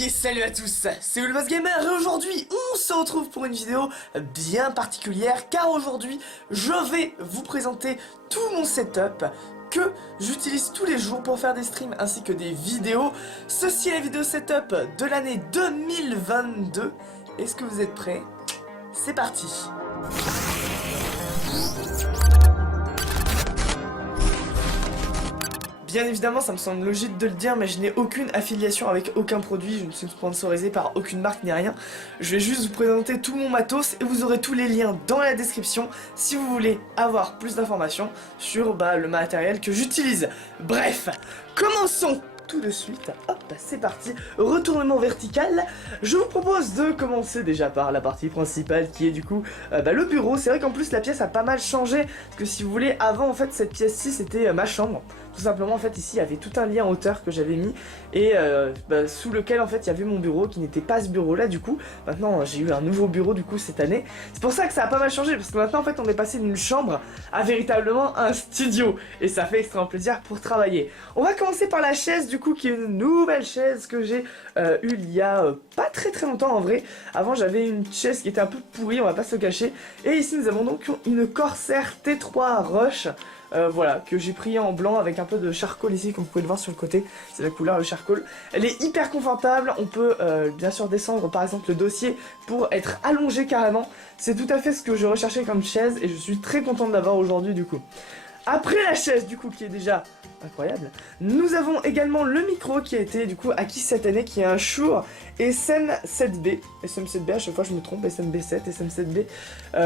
Yes, salut à tous, c'est Ulvas Gamer et aujourd'hui on se retrouve pour une vidéo bien particulière car aujourd'hui je vais vous présenter tout mon setup que j'utilise tous les jours pour faire des streams ainsi que des vidéos. Ceci est la vidéo setup de l'année 2022. Est-ce que vous êtes prêts? C'est parti. Bien évidemment, ça me semble logique de le dire, mais je n'ai aucune affiliation avec aucun produit, je ne suis sponsorisé par aucune marque ni rien. Je vais juste vous présenter tout mon matos et vous aurez tous les liens dans la description si vous voulez avoir plus d'informations sur le matériel que j'utilise. Bref, commençons tout de suite. Hop, c'est parti. Retournement vertical. Je vous propose de commencer déjà par la partie principale qui est du coup le bureau. C'est vrai qu'en plus la pièce a pas mal changé parce que si vous voulez, avant en fait cette pièce-ci c'était ma chambre. Tout simplement en fait ici il y avait tout un lit en hauteur que j'avais mis et sous lequel en fait il y avait mon bureau qui n'était pas ce bureau là du coup. Maintenant j'ai eu un nouveau bureau du coup cette année. C'est pour ça que ça a pas mal changé parce que maintenant en fait on est passé d'une chambre à véritablement un studio et ça fait extrêmement plaisir pour travailler. On va commencer par la chaise du coup qui est une nouvelle chaise que j'ai eue il y a pas très longtemps en vrai. Avant j'avais une chaise qui était un peu pourrie, on va pas se le cacher. Et ici nous avons donc une Corsair T3 Rush. Voilà, que j'ai pris en blanc avec un peu de charcoal ici, comme vous pouvez le voir sur le côté, c'est la couleur le charcoal. Elle est hyper confortable, on peut bien sûr descendre par exemple le dossier pour être allongé carrément. C'est tout à fait ce que je recherchais comme chaise et je suis très content de l'avoir aujourd'hui du coup. Après la chaise du coup qui est déjà incroyable, nous avons également le micro qui a été du coup acquis cette année qui est un Shure SM7B, SM7B à chaque fois je me trompe, SMB7, SM7B,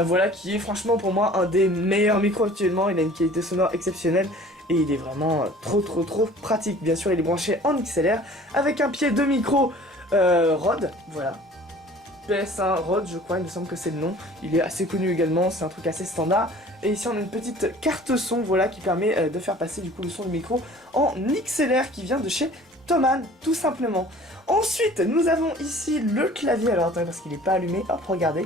voilà qui est franchement pour moi un des meilleurs micros actuellement, il a une qualité sonore exceptionnelle et il est vraiment trop pratique. Bien sûr il est branché en XLR avec un pied de micro Rode, voilà. PS1 Rode je crois, il me semble que c'est le nom, il est assez connu également, c'est un truc assez standard. Et ici on a une petite carte son voilà qui permet de faire passer du coup le son du micro en XLR qui vient de chez Thomann tout simplement. Ensuite nous avons ici le clavier, alors attendez parce qu'il n'est pas allumé, hop regardez.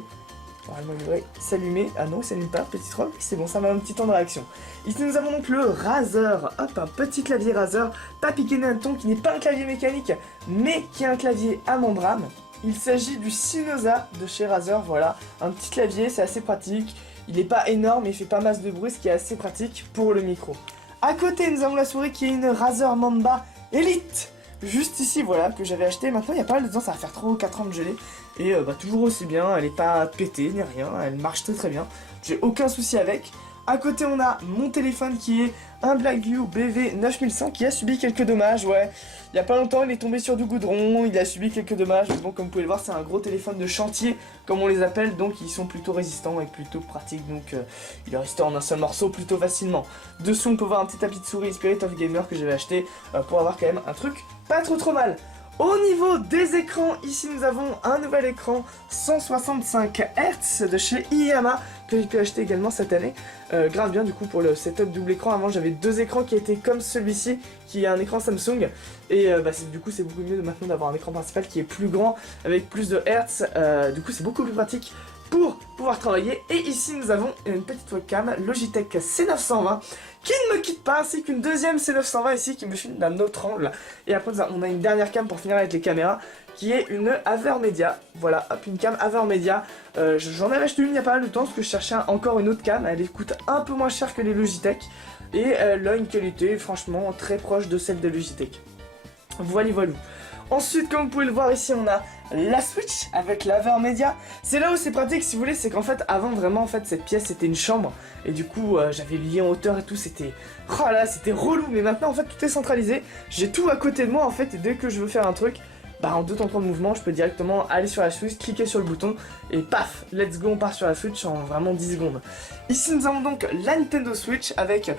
Normalement il devrait s'allumer, ah non il s'allume pas, petite robe, c'est bon ça m'a un petit temps de réaction. Ici nous avons donc le Razer, hop un petit clavier Razer, pas piqué d'un ton qui n'est pas un clavier mécanique mais qui est un clavier à membrane. Il s'agit du Synosa de chez Razer, voilà, un petit clavier, c'est assez pratique, il n'est pas énorme, il fait pas masse de bruit, ce qui est assez pratique pour le micro. À côté, nous avons la souris qui est une Razer Mamba Elite, juste ici, voilà, que j'avais acheté, maintenant il y a pas mal de temps, ça va faire 3 ou 4 ans que je l'ai, et toujours aussi bien, elle n'est pas pétée ni rien, elle marche très bien, j'ai aucun souci avec. À côté, on a mon téléphone qui est un Blackview BV9100 qui a subi quelques dommages, ouais. Il n'y a pas longtemps, il est tombé sur du goudron, il a subi quelques dommages. Mais bon, comme vous pouvez le voir, c'est un gros téléphone de chantier, comme on les appelle. Donc, ils sont plutôt résistants et plutôt pratiques. Donc, il est resté en un seul morceau plutôt facilement. Dessous, on peut voir un petit tapis de souris Spirit of Gamer que j'avais acheté pour avoir quand même un truc pas trop mal. Au niveau des écrans, ici nous avons un nouvel écran 165 Hz de chez IYAMA que j'ai pu acheter également cette année. Grave bien du coup pour le setup double écran. Avant j'avais deux écrans qui étaient comme celui-ci, qui est un écran Samsung. Et du coup c'est beaucoup mieux maintenant d'avoir un écran principal qui est plus grand avec plus de Hertz. Du coup c'est beaucoup plus pratique pour pouvoir travailler. Et ici nous avons une petite webcam Logitech C920 qui ne me quitte pas, ainsi qu'une deuxième C920 ici qui me filme d'un autre angle. Et après on a une dernière cam pour finir avec les caméras qui est une Avermedia. Voilà, hop, une cam Avermedia. J'en avais acheté une il n'y a pas mal de temps parce que je cherchais encore une autre cam. Elle coûte un peu moins cher que les Logitech et elle a une qualité franchement très proche de celle de Logitech. Voilà. Ensuite, comme vous pouvez le voir ici, on a la Switch avec la Avermedia. C'est là où c'est pratique si vous voulez, c'est qu'en fait avant vraiment en fait cette pièce c'était une chambre et du coup j'avais le lit en hauteur et tout, c'était c'était relou, mais maintenant en fait tout est centralisé. J'ai tout à côté de moi en fait et dès que je veux faire un truc, en 2 temps 3 mouvements, je peux directement aller sur la Switch, cliquer sur le bouton et paf, let's go, on part sur la Switch en vraiment 10 secondes. Ici nous avons donc la Nintendo Switch avec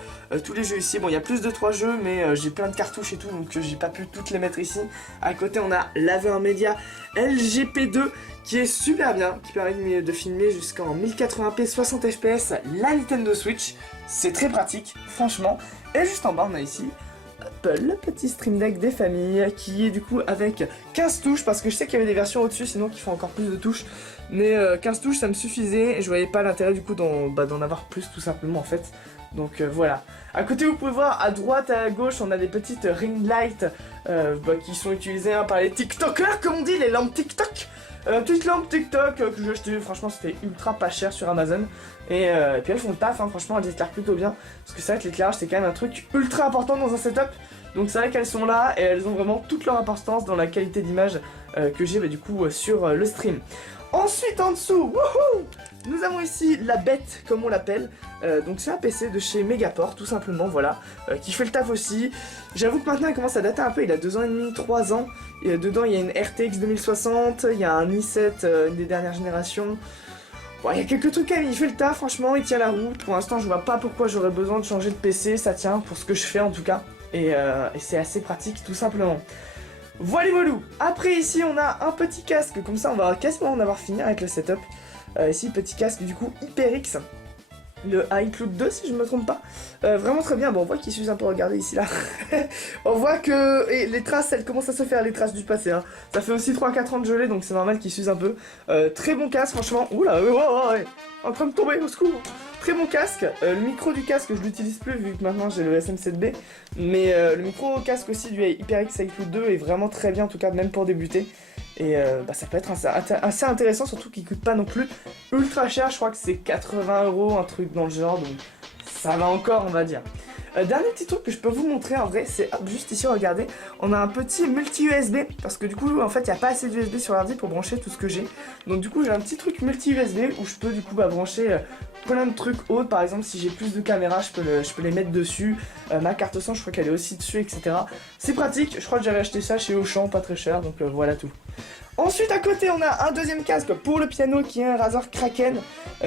tous les jeux ici. Bon, il y a plus de 3 jeux, mais j'ai plein de cartouches et tout, donc j'ai pas pu toutes les mettre ici. À côté, on a l'Avermedia LGP2 qui est super bien, qui permet de filmer jusqu'en 1080p 60 fps la Nintendo Switch. C'est très pratique, franchement. Et juste en bas, on a ici le petit Stream Deck des familles qui est du coup avec 15 touches parce que je sais qu'il y avait des versions au-dessus sinon qui font encore plus de touches, mais 15 touches ça me suffisait et je voyais pas l'intérêt du coup d'en avoir plus tout simplement en fait. Donc voilà. À côté, vous pouvez voir, à droite et à gauche, on a des petites ring lights qui sont utilisées par les TikTokers, comme on dit, les lampes TikTok. Petite lampe TikTok que j'ai acheté, franchement c'était ultra pas cher sur Amazon. Et puis elles font le taf, hein, franchement elles éclairent plutôt bien. Parce que c'est vrai que l'éclairage c'est quand même un truc ultra important dans un setup. Donc c'est vrai qu'elles sont là et elles ont vraiment toute leur importance dans la qualité d'image que j'ai du coup sur le stream. Ensuite en dessous, wouhou, nous avons ici la bête comme on l'appelle. Donc c'est un PC de chez Megaport tout simplement, voilà, qui fait le taf aussi. J'avoue que maintenant il commence à dater un peu, il a 2 ans et demi, 3 ans. Et dedans il y a une RTX 2060, il y a un i7 une des dernières générations. Bon, il y a quelques trucs quand même, il fait le taf franchement, il tient la route. Pour l'instant je vois pas pourquoi j'aurais besoin de changer de PC, ça tient pour ce que je fais en tout cas. Et c'est assez pratique tout simplement. Voilà voilou. Après ici on a un petit casque, comme ça on va quasiment en avoir fini avec le setup. Ici petit casque du coup HyperX, le iCloud 2 si je me trompe pas. Vraiment très bien, bon on voit qu'il s'use un peu, regardez ici là. On voit que et les traces elles commencent à se faire, les traces du passé hein. Ça fait aussi 3-4 ans de gelée donc c'est normal qu'il s'use un peu. Très bon casque franchement, oula ouais. En train de tomber au secours. Très bon casque, le micro du casque je l'utilise plus vu que maintenant j'ai le SM7B. Mais le micro casque aussi du HyperX iCloud 2 est vraiment très bien en tout cas même pour débuter. Et ça peut être assez intéressant, surtout qu'il coûte pas non plus ultra cher, je crois que c'est 80 €, un truc dans le genre, donc ça va encore on va dire. Dernier petit truc que je peux vous montrer en vrai, c'est juste ici, regardez, on a un petit multi-USB, parce que du coup en fait il n'y a pas assez d'USB sur l'ordi pour brancher tout ce que j'ai. Donc du coup j'ai un petit truc multi-USB où je peux du coup brancher plein de trucs autres, par exemple si j'ai plus de caméras je peux les mettre dessus, ma carte son je crois qu'elle est aussi dessus, etc. C'est pratique, je crois que j'avais acheté ça chez Auchan, pas très cher, donc voilà tout. Ensuite à côté on a un deuxième casque pour le piano qui est un Razer Kraken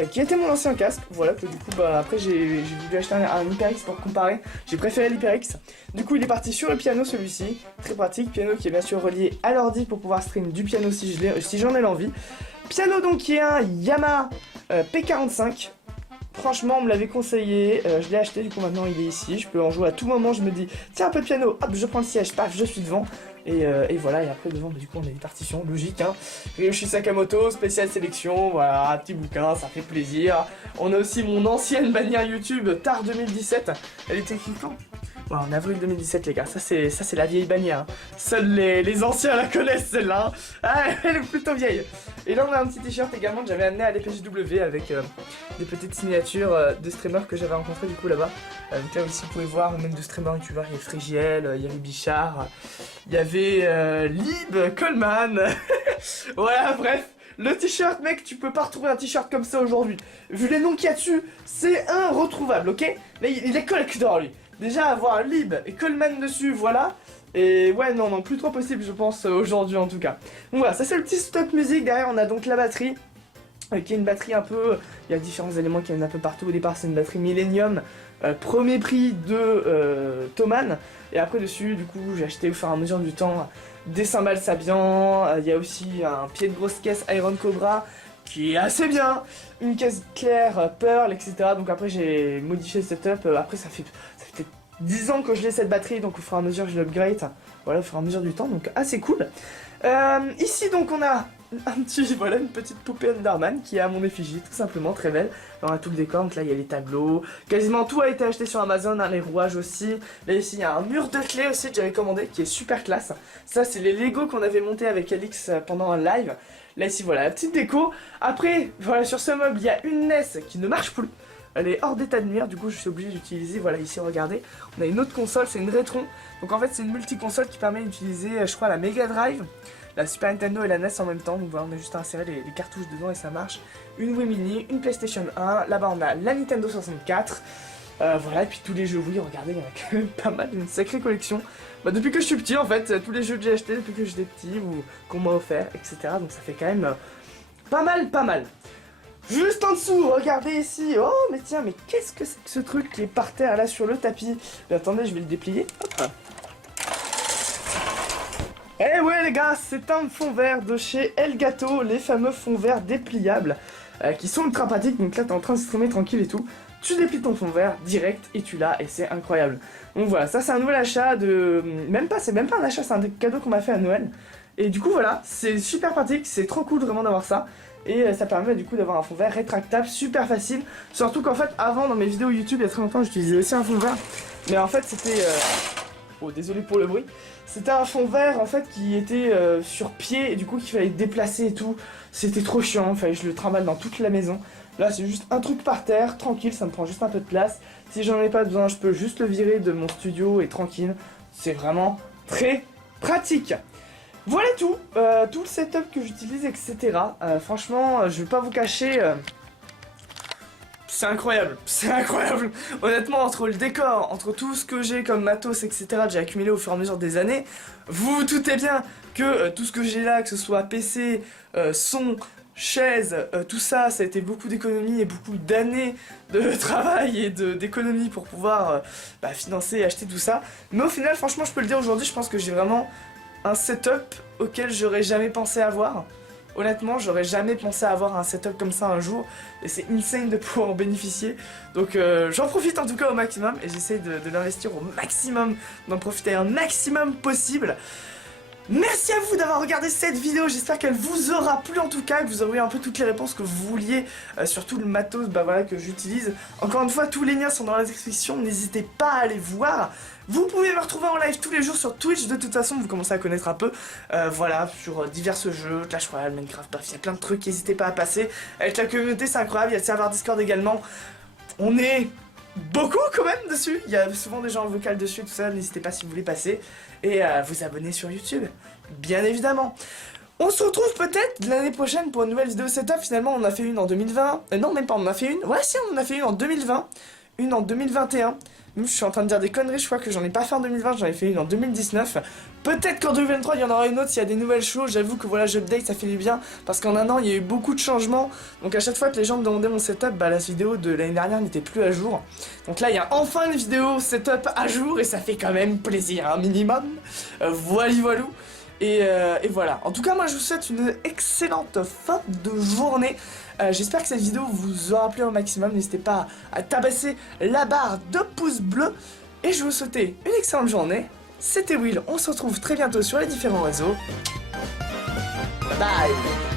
qui était mon ancien casque, voilà que du coup après j'ai voulu acheter un HyperX pour comparer, j'ai préféré l'HyperX. Du coup il est parti sur le piano celui-ci, très pratique, piano qui est bien sûr relié à l'ordi pour pouvoir stream du piano si j'en ai l'envie. Piano donc qui est un Yamaha P45. Franchement, on me l'avait conseillé, je l'ai acheté, du coup maintenant il est ici, je peux en jouer à tout moment, je me dis, tiens un peu de piano, hop, je prends le siège, paf, je suis devant, et voilà, et après devant, du coup on a des partitions, logique, hein, Ryoshi Sakamoto, spéciale sélection, voilà, petit bouquin, ça fait plaisir. On a aussi mon ancienne bannière YouTube, Tard 2017, elle était écrite quand ? Ouais, en avril 2017 les gars, ça c'est la vieille bannière, hein. Seuls les anciens la connaissent celle-là, hein. Ah, elle est plutôt vieille. Et là on a un petit t-shirt également que j'avais amené à l'EPJW avec des petites signatures de streamers que j'avais rencontrés du coup là-bas. Donc là aussi vous pouvez voir, même de streamers youtubeurs, il y a Frigiel, il y avait Bichard, il y avait Lib, Coleman, voilà bref. Le t-shirt mec, tu peux pas retrouver un t-shirt comme ça aujourd'hui. Vu les noms qu'il y a dessus, c'est inretrouvable, ok? Là il est collector lui. Déjà avoir Lib et Coleman dessus, voilà. Et ouais non plus trop possible je pense aujourd'hui en tout cas. Donc voilà, ça c'est le petit stock musique, derrière on a donc la batterie. Qui est une batterie un peu, il y a différents éléments qui viennent un peu partout. Au départ c'est une batterie Millennium, premier prix de Thomann. Et après dessus du coup j'ai acheté au fur et à mesure du temps des cymbales Sabian. Il y a aussi un pied de grosse caisse Iron Cobra qui est assez bien, une caisse claire Pearl, etc. Donc après j'ai modifié le setup, après ça fait peut-être 10 ans que je l'ai cette batterie, donc au fur et à mesure je l'upgrade, voilà, au fur et à mesure du temps, donc assez cool. Ici donc on a voilà, une petite poupée Underman qui est à mon effigie, tout simplement, très belle. On a tout le décor, donc là il y a les tableaux, quasiment tout a été acheté sur Amazon, hein, les rouages aussi. Là ici il y a un mur de clés aussi que j'avais commandé qui est super classe. Ça c'est les Lego qu'on avait monté avec Alix pendant un live. Là ici voilà la petite déco. Après voilà sur ce meuble il y a une NES qui ne marche plus. Elle est hors d'état de nuire, du coup je suis obligé d'utiliser, voilà ici regardez, on a une autre console, c'est une Retron. Donc en fait c'est une multi-console qui permet d'utiliser je crois la Mega Drive, la Super Nintendo et la NES en même temps. Donc voilà, on a juste à insérer les cartouches dedans et ça marche. Une Wii Mini, une PlayStation 1, là-bas on a la Nintendo 64. Voilà, et puis tous les jeux, oui regardez, il y en a quand même pas mal, une sacrée collection. Depuis que je suis petit en fait, tous les jeux que j'ai achetés depuis que j'étais petit ou qu'on m'a offert, etc. Donc ça fait quand même pas mal. Juste en dessous, regardez ici. Oh mais tiens, mais qu'est-ce que c'est que ce truc qui est par terre là sur le tapis? Mais attendez, je vais le déplier. Hop. Eh ouais les gars, c'est un fond vert de chez Elgato, les fameux fonds verts dépliables qui sont ultra pratiques. Donc là t'es en train de streamer tranquille et tout, tu déplies ton fond vert direct et tu l'as et c'est incroyable. Donc voilà, ça c'est un nouvel achat de... c'est même pas un achat, c'est un cadeau qu'on m'a fait à Noël. Et du coup voilà, c'est super pratique, c'est trop cool vraiment d'avoir ça. et ça permet du coup d'avoir un fond vert rétractable, super facile. Surtout qu'en fait avant dans mes vidéos YouTube il y a très longtemps j'utilisais aussi un fond vert, mais en fait c'était... Oh désolé pour le bruit. C'était un fond vert en fait qui était sur pied et du coup qu'il fallait déplacer et tout. C'était trop chiant, fallait que je le trimballe dans toute la maison. Là c'est juste un truc par terre, tranquille, ça me prend juste un peu de place. Si j'en ai pas besoin je peux juste le virer de mon studio et tranquille. C'est vraiment très pratique. Voilà tout, tout le setup que j'utilise, etc. Franchement, je vais pas vous cacher, c'est incroyable, c'est incroyable. Honnêtement, entre le décor, entre tout ce que j'ai comme matos, etc. que j'ai accumulé au fur et à mesure des années, vous vous doutez bien que tout ce que j'ai là, que ce soit PC, son, chaise, tout ça, ça a été beaucoup d'économies et beaucoup d'années de travail et d'économies pour pouvoir financer et acheter tout ça. Mais au final, franchement, je peux le dire aujourd'hui, je pense que j'ai vraiment un setup auquel j'aurais jamais pensé avoir. Honnêtement, j'aurais jamais pensé avoir un setup comme ça un jour, et c'est insane de pouvoir en bénéficier. Donc j'en profite en tout cas au maximum, et j'essaie de l'investir au maximum, d'en profiter un maximum possible. Merci à vous d'avoir regardé cette vidéo, j'espère qu'elle vous aura plu en tout cas, que vous aurez eu un peu toutes les réponses que vous vouliez, sur tout le matos voilà, que j'utilise. Encore une fois, tous les liens sont dans la description, n'hésitez pas à aller voir. Vous pouvez me retrouver en live tous les jours sur Twitch, de toute façon vous commencez à connaître un peu, voilà, sur divers jeux, Clash Royale, Minecraft, bref, il y a plein de trucs, n'hésitez pas à passer. Avec la communauté c'est incroyable, il y a le serveur Discord également, on est beaucoup quand même dessus, il y a souvent des gens en vocal dessus et tout ça, n'hésitez pas si vous voulez passer, et vous abonner sur YouTube, bien évidemment. On se retrouve peut-être l'année prochaine pour une nouvelle vidéo setup, finalement on en a fait une en 2020, non même pas on en a fait une, ouais si on en a fait une en 2020, une en 2021, même je suis en train de dire des conneries, je crois que j'en ai pas fait en 2020, j'en ai fait une en 2019, peut-être qu'en 2023 il y en aura une autre s'il y a des nouvelles choses, j'avoue que voilà j'update, ça fait du bien, parce qu'en un an il y a eu beaucoup de changements, donc à chaque fois que les gens me demandaient mon setup, la vidéo de l'année dernière n'était plus à jour, donc là il y a enfin une vidéo setup à jour, et ça fait quand même plaisir, un minimum, voilou. Et voilà, en tout cas moi je vous souhaite une excellente fin de journée. J'espère que cette vidéo vous aura plu au maximum. N'hésitez pas à tabasser la barre de pouces bleus. Et je vous souhaite une excellente journée. C'était Will, on se retrouve très bientôt sur les différents réseaux. Bye bye.